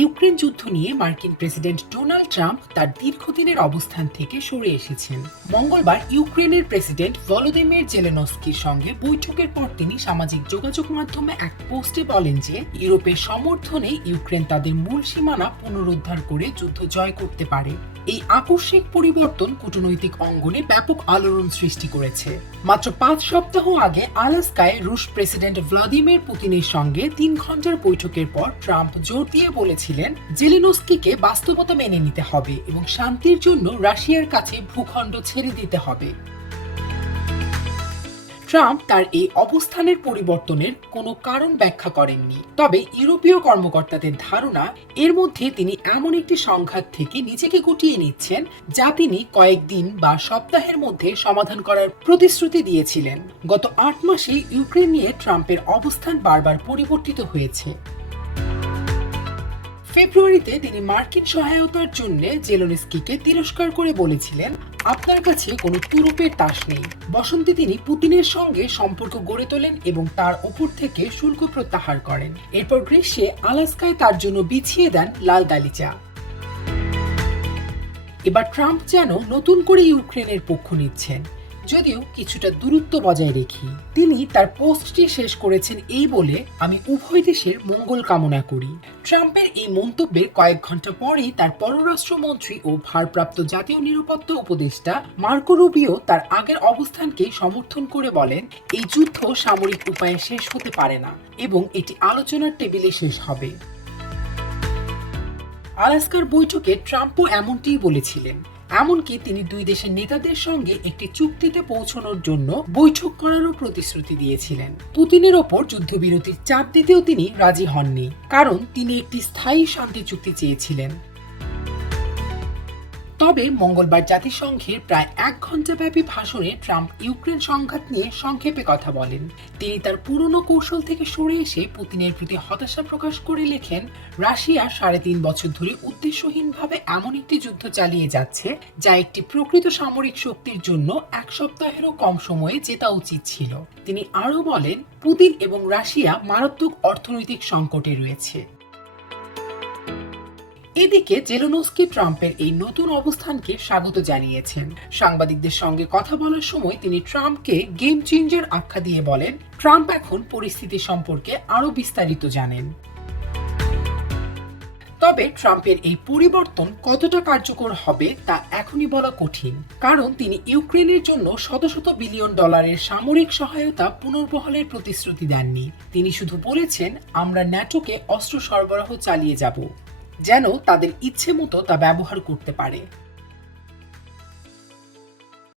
Ukraine যুদ্ধ নিয়ে মার্কিন প্রেসিডেন্ট ডোনাল্ড ট্রাম্প তার দীর্ঘদিনের অবস্থান থেকে সরে এসেছেন। মঙ্গলবার ইউক্রেনের প্রেসিডেন্ট ভলোদিমির জেলেনস্কির সঙ্গে বৈঠকের পর তিনি সামাজিক যোগাযোগ মাধ্যমে এক পোস্টে বলেন যে ইউরোপের সমর্থনে ইউক্রেন তাদের মূল সীমানা পুনরুদ্ধার করে যুদ্ধ জয় করতে পারে। এই আকস্মিক পরিবর্তন কূটনৈতিক অঙ্গনে ব্যাপক আলোড়ন সৃষ্টি করেছে। মাত্র 5 সপ্তাহ আগে আলাস্কায় রুশ প্রেসিডেন্ট ভ্লাদিমির পুতিনের সঙ্গে 3 ঘন্টার বৈঠকের পর ট্রাম্প জোর দিয়ে বলেছিলেন জেলেনস্কিকে বাস্তবতা মেনে নিতে হবে এবং শান্তির জন্য রাশিয়ার কাছে ভূখণ্ড ছেড়ে দিতে হবে। ট্রাম্প তার এই অবস্থানের পরিবর্তনের কোনো কারণ ব্যাখ্যা করেননি, তবে ইউরোপীয় কর্মকর্তাদের ধারণা এর মধ্যে তিনি এমন একটি সংঘাত থেকে নিজেকে গুটিয়ে নিচ্ছেন যা তিনি কয়েকদিন বা সপ্তাহের মধ্যে সমাধান করার প্রতিশ্রুতি দিয়েছিলেন। গত 8 মাসে ইউক্রেন নিয়ে ট্রাম্পের অবস্থান বারবার পরিবর্তিত হয়েছে। ফেব্রুয়ারিতে তিনি মার্কিন সহায়তার জন্য জেলেনস্কিকে তিরস্কার করে বলেছিলেন, আপনার কাছে কোনো তুরুপের তাস নেই। বসন্তে তিনি পুতিনের সঙ্গে সম্পর্ক গড়ে তোলেন এবং তার ওপর থেকে শুল্ক প্রত্যাহার করেন। এরপর গ্রীষ্মে আলাস্কায় তার জন্য বিছিয়ে দেন লাল গালিচা। এবার ট্রাম্প যেন নতুন করে ইউক্রেনের পক্ষ নিচ্ছেন, যদিও কিছুটা দূরত্ব বজায় রেখে। তিনি তার পোস্টটি শেষ করেছেন এই বলে, আমি উভয় দেশের মঙ্গল কামনা করি। ট্রাম্পের এই মন্তব্যের কয়েক ঘন্টা পরেই তার পররাষ্ট্রমন্ত্রী ও ভারপ্রাপ্ত জাতীয় নিরাপত্তা উপদেষ্টা মার্কো রুবিও তার আগের অবস্থানকে সমর্থন করে বলেন, এই যুদ্ধ সামরিক উপায়ে শেষ হতে পারে না এবং এটি আলোচনার টেবিলে শেষ হবে। আলাস্কার বৈঠকে ট্রাম্পও এমনটিই বলেছিলেন। এমনকি তিনি দুই দেশের নেতাদের সঙ্গে একটি চুক্তিতে পৌঁছানোর জন্য বৈঠক করারও প্রতিশ্রুতি দিয়েছিলেন। পুতিনের ওপর যুদ্ধবিরতির চাপ দিতেও তিনি রাজি হননি, কারণ তিনি একটি স্থায়ী শান্তি চুক্তি চেয়েছিলেন। তবে মঙ্গলবার জাতিসংঘের প্রায় 1 ঘণ্টাব্যাপী ভাষণে ট্রাম্প ইউক্রেন সংঘাত নিয়ে সংক্ষেপে কথা বলেন। তিনি তার পুরনো কৌশল থেকে সরে এসে পুতিনের প্রতি হতাশা প্রকাশ করে লেখেন, রাশিয়া 3.5 বছর ধরে উদ্দেশ্যহীনভাবে এমন একটি যুদ্ধ চালিয়ে যাচ্ছে যা একটি প্রকৃত সামরিক শক্তির জন্য 1 সপ্তাহেরও কম সময়ে জেতা উচিত ছিল। তিনি আরও বলেন, পুতিন এবং রাশিয়া মারাত্মক অর্থনৈতিক সংকটে রয়েছে। এদিকে জেলেনস্কি ট্রাম্পের এই নতুন অবস্থানকে স্বাগত জানিয়েছেন। সাংবাদিকদের সঙ্গে কথা বলার সময় তিনি ট্রাম্পকে গেম চেঞ্জার আখ্যা দিয়ে বলেন, ট্রাম্প এখন পরিস্থিতি সম্পর্কে আরও বিস্তারিত জানেন। তবে ট্রাম্পের এই পরিবর্তন কতটা কার্যকর হবে তা এখনই বলা কঠিন, কারণ তিনি ইউক্রেনের জন্য শত শত বিলিয়ন ডলারের সামরিক সহায়তা পুনর্বহালের প্রতিশ্রুতি দেননি। তিনি শুধু বলেছেন, আমরা ন্যাটোকে অস্ত্র সরবরাহ চালিয়ে যাব, যেন তাদের ইচ্ছে মতো তা ব্যবহার করতে পারে।